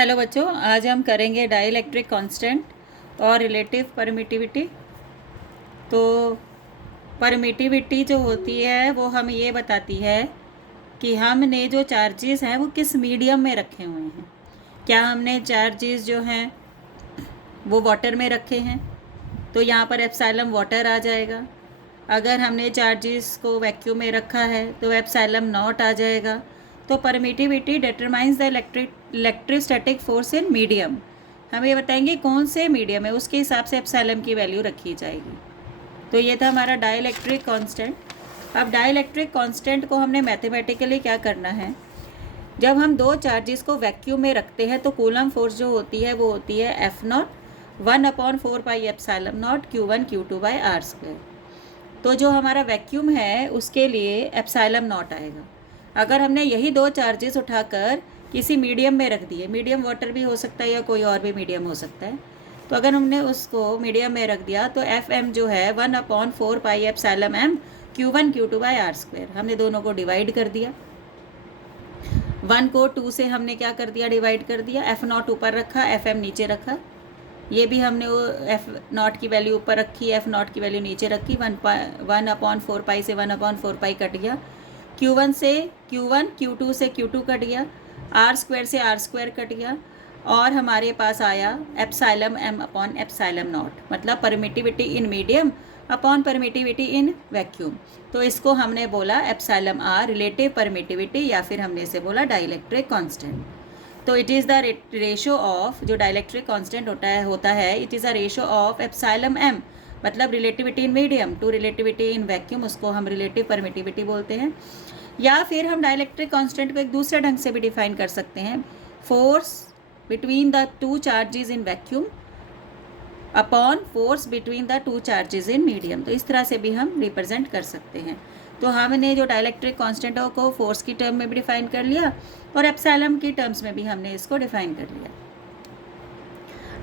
Hello बच्चों, आज हम करेंगे डाइलेक्ट्रिक कांस्टेंट और रिलेटिव परमिटिविटी। तो परमिटिविटी जो होती है वो हमें ये बताती है कि हमने जो चार्जेस हैं वो किस मीडियम में रखे हुए हैं। क्या हमने चार्जेस जो हैं वो वाटर में रखे हैं तो यहाँ पर एप्सिलम वाटर आ जाएगा। अगर हमने चार्जेस को वैक्यूम में रखा है तो एप्सिलम नॉट आ जाएगा। तो permittivity determines the electrostatic force in medium. हमें ये बताएंगे कौन से मीडियम है, उसके हिसाब से एप्सिलम की वैल्यू रखी जाएगी। तो ये था हमारा डाइलेक्ट्रिक कांस्टेंट। अब डाइलेक्ट्रिक कांस्टेंट को हमने मैथमेटिकली क्या करना है, जब हम दो चार्जेस को वैक्यूम में रखते हैं तो कूलम फोर्स जो होती है वो होती है F0 1/4 pi epsilon naught Q1 Q2 by r square. तो जो हमारा वैक्यूम है उसके लिए एप्सिलम नॉट आएगा। अगर हमने यही दो चार्जेस उठाकर किसी मीडियम में रख दिए, मीडियम वाटर भी हो सकता है या कोई और भी मीडियम हो सकता है, तो अगर हमने उसको मीडियम में रख दिया तो FM जो है 1/4 pi epsilon M Q1 Q2 by r square. हमने दोनों को डिवाइड कर दिया, 1 को 2 से हमने क्या कर दिया, डिवाइड कर दिया। F0 ऊपर रखा, FM नीचे रखा। ये भी हमने वो F0 की वैल्यू ऊपर रखी, F0 की वैल्यू नीचे रखी। 1/4 पाई से 1/4 पाई कट गया। Q1 से Q1, Q2 से Q2 कट गया, आर स्क्वायर से आर स्क्वायर कट गया, और हमारे पास आया epsilon M upon epsilon not, मतलब permittivity in medium upon permittivity in vacuum. तो इसको हमने बोला एप्सिलम R रिलेटिव परमिटिविटी, या फिर हमने इसे बोला डाइलेक्ट्रिक कांस्टेंट। तो it is the ratio of, जो डाइलेक्ट्रिक कांस्टेंट होता है it is a ratio of epsilon M मतलब relativity in medium to relativity in vacuum, उसको हम रिलेटिव परमिटिविटी बोलते हैं। या फिर हम डाइलेक्ट्रिक कांस्टेंट को एक दूसरे ढंग से भी डिफाइन कर सकते हैं, force between the two charges in vacuum upon force between the two charges in medium. तो इस तरह से भी हम रिप्रेजेंट कर सकते हैं। तो हमने जो डाइलेक्ट्रिक कांस्टेंट को फोर्स की टर्म में भी डिफाइन कर लिया और एप्सिलम की टर्म्स में भी हमने इसको डिफाइन कर लिया।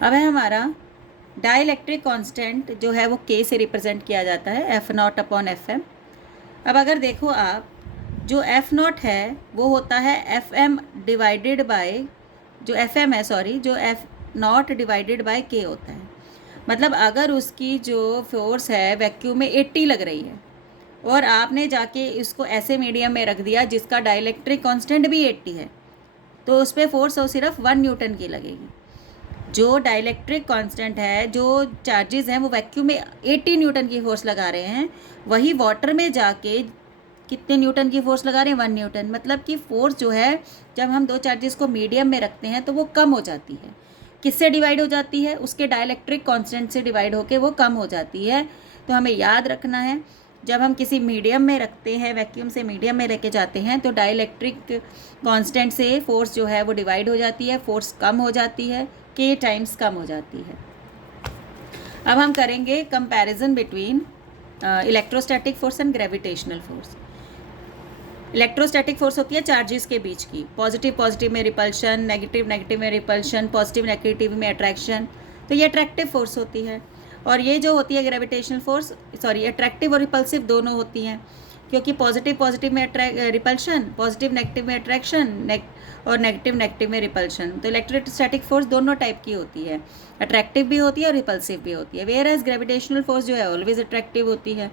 अब है हमारा डाइलेक्ट्रिक कांस्टेंट जो है वो K से रिप्रेजेंट किया जाता है, F0 अपॉन FM। अब अगर देखो आप, जो F0 है वो होता है FM डिवाइडेड बाय, जो FM है सॉरी, जो F0 डिवाइडेड बाय K होता है। मतलब अगर उसकी जो फोर्स है वैक्यूम में 80 लग रही है और आपने जाके इसको ऐसे मीडियम में रख दिया जिसका डाइलेक्ट्रिक कांस्टेंट भी 80 है, तो उस पर फोर्स सिर्फ 1 न्यूटन की लगेगी। जो डाइलेक्ट्रिक कांस्टेंट है, जो चार्जेस हैं वो वैक्यूम में 80 न्यूटन की फोर्स लगा रहे हैं, वही वाटर में जाके कितने न्यूटन की फोर्स लगा रहे हैं, 1 न्यूटन। मतलब कि फोर्स जो है जब हम दो चार्जेस को मीडियम में रखते हैं तो वो कम हो जाती है। किससे डिवाइड हो जाती है, उसके डाइलेक्ट्रिक कांस्टेंट से डिवाइड होके वो कम हो जाती है। तो हमें याद रखना है, जब हम किसी मीडियम में रखते हैं, वैक्यूम से मीडियम में लेके जाते हैं, तो डाइलेक्ट्रिक कांस्टेंट से फोर्स जो है वो डिवाइड हो जाती है, फोर्स कम हो जाती है, K टाइम्स कम हो जाती है। अब हम करेंगे comparison between electrostatic force and gravitational force. Electrostatic force होती है चार्जेस के बीच की, पॉजिटिव पॉजिटिव में रिपल्शन, नेगेटिव नेगेटिव में रिपल्शन, पॉजिटिव नेगेटिव में अट्रैक्शन। तो ये अट्रैक्टिव फोर्स होती है। और ये जो होती है ग्रेविटेशनल फोर्स, सॉरी, अट्रैक्टिव और रिपल्सिव दोनों होती हैं, क्योंकि पॉजिटिव पॉजिटिव में रिपल्शन, पॉजिटिव नेगेटिव में अट्रैक्शन, और नेगेटिव नेगेटिव में रिपल्शन। तो इलेक्ट्रोस्टैटिक फोर्स दोनों टाइप की होती है, अट्रैक्टिव भी होती है और रिपल्सिव भी होती है। वेयर एज ग्रेविटेशनल फोर्स जो है ऑलवेज अट्रैक्टिव होती है।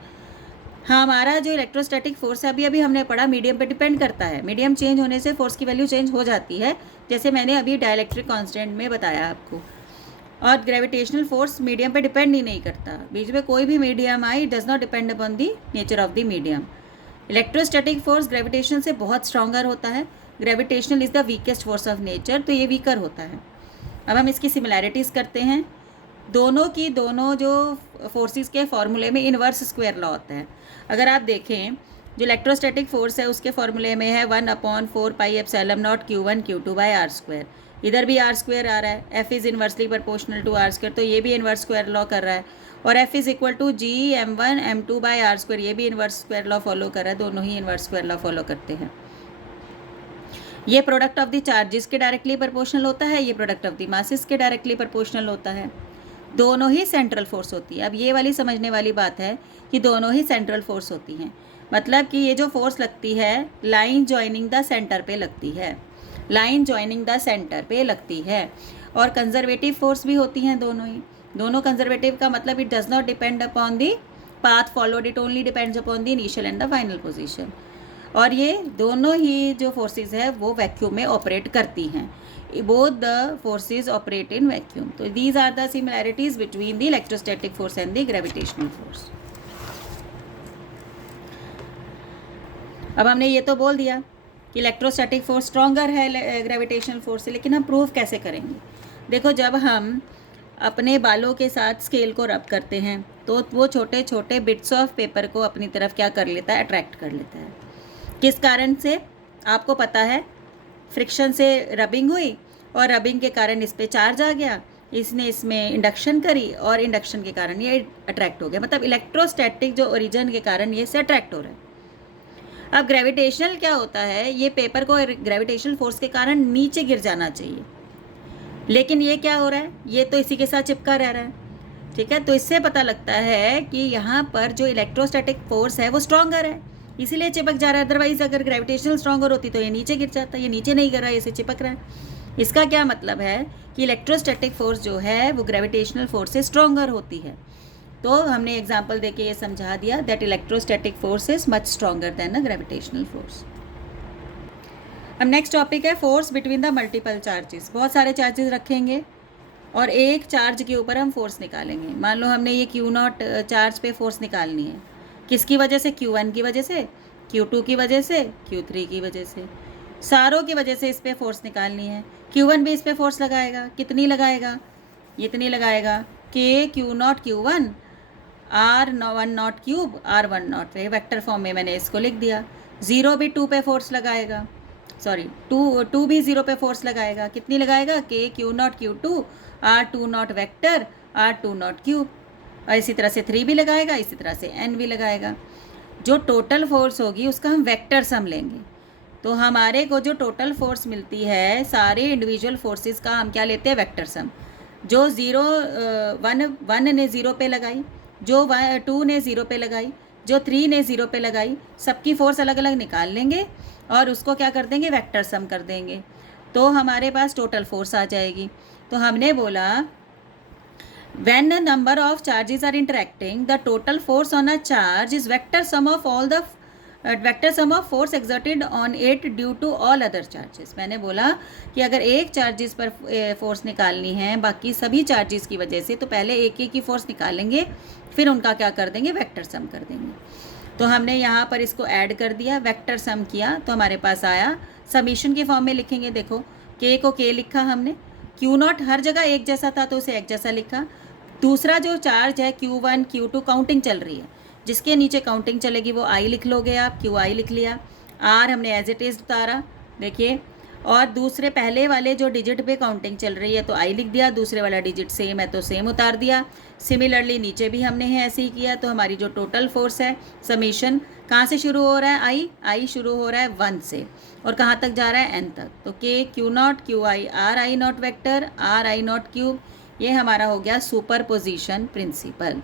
हाँ, हमारा जो इलेक्ट्रोस्टैटिक फोर्स है अभी अभी हमने पढ़ा, मीडियम पे डिपेंड करता है। मीडियम चेंज होने से फोर्स की वैल्यू चेंज हो जाती है, जैसे मैंने अभी डाइलेक्ट्रिक कांस्टेंट में बताया आपको। और ग्रेविटेशनल फोर्स मीडियम पे डिपेंड ही नहीं करता, बीच में कोई भी medium I, does not depend upon the nature of the medium. Electrostatic force gravitational से बहुत स्ट्रॉन्गर होता है। Gravitational is the weakest force of nature, तो ये वीकर होता है। अब हम इसकी सिमिलैरिटीज़ करते हैं। दोनों जो फोर्सेस के फॉर्मूले में इन्वर्स स्क्वायर लॉ होता है। अगर आप देखें, जो इलेक्ट्रोस्टैटिक फोर्स है उसके फॉर्मूले में है 1/4 pi epsilon naught Q1 Q2 by r square. इधर भी आर स्क्वायर आ रहा है, F is inversely proportional to r square, तो ये भी इन्वर्स स्क्वायर लॉ कर रहा है। और F is equal to G M1 M2 by r square, ये भी इन्वर्स स्क्वायर लॉ फॉलो कर रहा है। दोनों ही इन्वर्स स्क्वायर लॉ फॉलो करते हैं। ये प्रोडक्ट ऑफ द चार्जेस के डायरेक्टली प्रोपोर्शनल होता है, ये प्रोडक्ट ऑफ द मासेस के डायरेक्टली प्रोपोर्शनल होता है। दोनों ही सेंट्रल फोर्स होती है। अब ये वाली समझने वाली बात है कि दोनों ही सेंट्रल फोर्स होती हैं, मतलब कि ये जो फोर्स लगती है लाइन जॉइनिंग द सेंटर पे लगती है। लाइन जॉइनिंग द सेंटर पे लगती है। और कंजर्वेटिव फोर्स भी होती हैं दोनों ही। दोनों कंजर्वेटिव का मतलब it does not depend upon the path followed, it only depends upon the initial and the final position. और ये दोनों ही जो फोर्सेस है वो वैक्यूम में ऑपरेट करती हैं। Both the forces operate in vacuum. तो these are the similarities between the electrostatic force and the gravitational force. अब हमने ये तो बोल दिया कि इलेक्ट्रोस्टैटिक फोर्स स्ट्रॉन्गर है ग्रेविटेशनल फोर्स से, लेकिन हम प्रूव कैसे करेंगे? देखो, जब हम अपने बालों के साथ स्केल को रब करते हैं तो वो छोटे छोटे बिट्स ऑफ पेपर को अपनी तरफ क्या कर लेता है? अट्रैक्ट कर लेता है। किस कारण से? आपको पता है, फ्रिक्शन से रबिंग हुई और रबिंग के कारण इस पर चार्ज आ गया, इसने इसमें इंडक्शन करी और इंडक्शन के कारण ये अट्रैक्ट हो गया। मतलब इलेक्ट्रोस्टैटिक जो ओरिजिन के कारण ये इससे अट्रैक्ट हो रहा है। अब ग्रेविटेशनल क्या होता है? ये पेपर को ग्रेविटेशनल फोर्स के कारण नीचे गिर जाना चाहिए, लेकिन ये क्या हो रहा है? ये तो इसी के साथ चिपका रह रहा है। ठीक है, तो इससे पता लगता है कि यहाँ पर जो इलेक्ट्रोस्टैटिक फोर्स है वो स्ट्रॉन्गर है, इसीलिए चिपक जा रहा है। अदरवाइज अगर ग्रेविटेशनल स्ट्रॉन्गर होती तो ये नीचे गिर जाता। ये नीचे नहीं गिर रहा है, इसे चिपक रहा है। इसका क्या मतलब है कि इलेक्ट्रोस्टैटिक फोर्स जो है वो ग्रेविटेशनल फोर्स से स्ट्रॉन्गर होती है। तो हमने एग्जाम्पल देके ये समझा दिया that electrostatic force is much stronger than a gravitational force. अब नेक्स्ट टॉपिक है force between the multiple charges. बहुत सारे चार्जेस रखेंगे और एक चार्ज के ऊपर हम फोर्स निकालेंगे। मान लो हमने ये Q0 चार्ज पे फोर्स निकालनी है। किसकी वजह से? Q1 की वजह से, Q2 की वजह से, Q3 की वजह से, सारों की वजह से इस पर फोर्स निकालनी है। Q1 भी इस पर फोर्स लगाएगा। कितनी लगाएगा? इतनी लगाएगा कि Q0 Q1 R1 not cube R1 not. Vector form में मैंने इसको लिख दिया। 0 भी 2 पे फोर्स लगाएगा, सॉरी 2 भी 0 पे फोर्स लगाएगा। कितनी लगाएगा? के Q0 Q2 R2 not vector R2 not cube. और इसी तरह से 3 भी लगाएगा, इसी तरह से n भी लगाएगा। जो टोटल फोर्स होगी उसका हम वेक्टर सम लेंगे। तो हमारे को जो टोटल फोर्स मिलती है सारे इंडिविजुअल फोर्सेस का हम क्या लेते हैं? Vector sum. जो 1 ने 0 पे लगाई, जो 2 ने 0 पे लगाई, जो 3 ने 0 पे लगाई, सबकी फोर्स अलग अलग निकाल लेंगे और उसको क्या कर देंगे? वेक्टर सम कर देंगे। तो हमारे पास टोटल फोर्स आ जाएगी। तो हमने बोला when a number of charges are interacting, the total force on a charge is vector sum of all the vector sum of force exerted on it due to all other charges। मैंने बोला कि अगर एक charges पर force निकालनी है बाकी सभी चार्जेस की वजह से, तो पहले एक एक की फोर्स निकालेंगे, फिर उनका क्या कर देंगे? वेक्टर सम कर देंगे। तो हमने यहाँ पर इसको ऐड कर दिया, वेक्टर सम किया, तो हमारे पास आया। समीशन के फॉर्म में लिखेंगे। देखो, के को के लिखा हमने, Q0 हर जगह एक जैसा था तो उसे एक जैसा लिखा। दूसरा जो चार्ज है Q1 Q2 काउंटिंग चल रही है, जिसके नीचे काउंटिंग चलेगी वो I लिख लोगे आप, QI लिख लिया। R हमने एज इट इज़ उतारा, देखिए। और दूसरे पहले वाले जो डिजिट पे काउंटिंग चल रही है तो I लिख दिया, दूसरे वाला डिजिट सेम है तो सेम उतार दिया। सिमिलरली नीचे भी हमने ऐसे ही किया। तो हमारी जो टोटल फोर्स है समीशन कहाँ से शुरू हो रहा है? I शुरू हो रहा है 1 से और कहाँ तक जा रहा है? n तक। तो K Q0 QI RI not vector RI not cube. ये हमारा हो गया सुपरपोजिशन प्रिंसिपल।